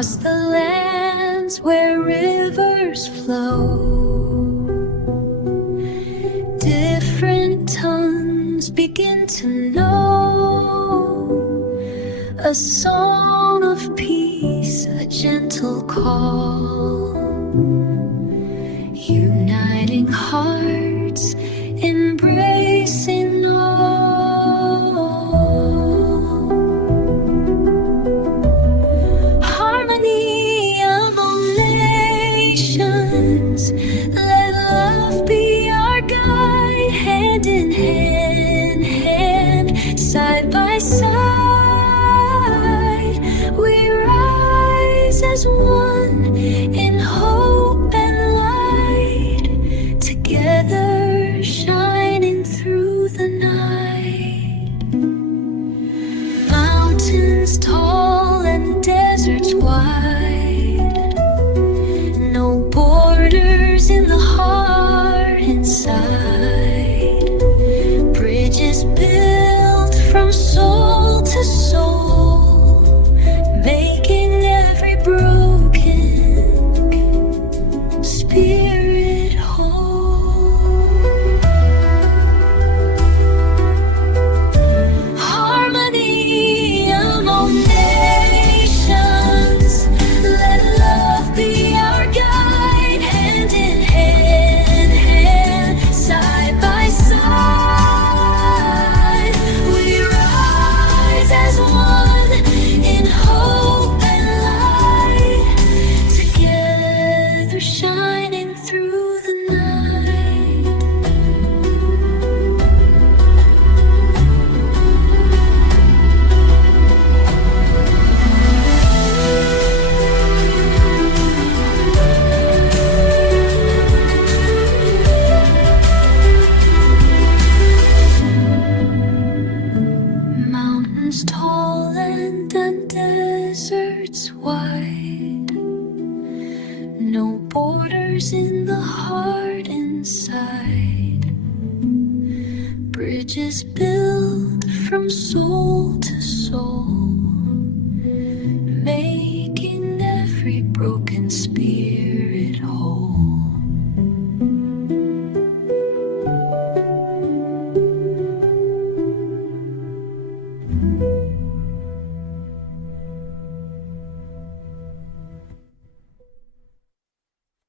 across the lands where rivers flow. Different tongues begin to know a song of peace, a gentle call, uniting hearts, embracing all. Harmony among nations, let love be our guide. Hand in hand, side by side, we rise as one in hope and light, together shining through the night. Mountains tall and deserts wide, no borders in the heart inside. Bridges built from soul to soul, making every broken spirit whole. Harmony among nations, let love be our guide. Hand in hand, side by side, we rise as one in hope and light, together shining through the night. Mountains tall and deserts wide, no borders in the heart inside. Bridges built from soul to soul,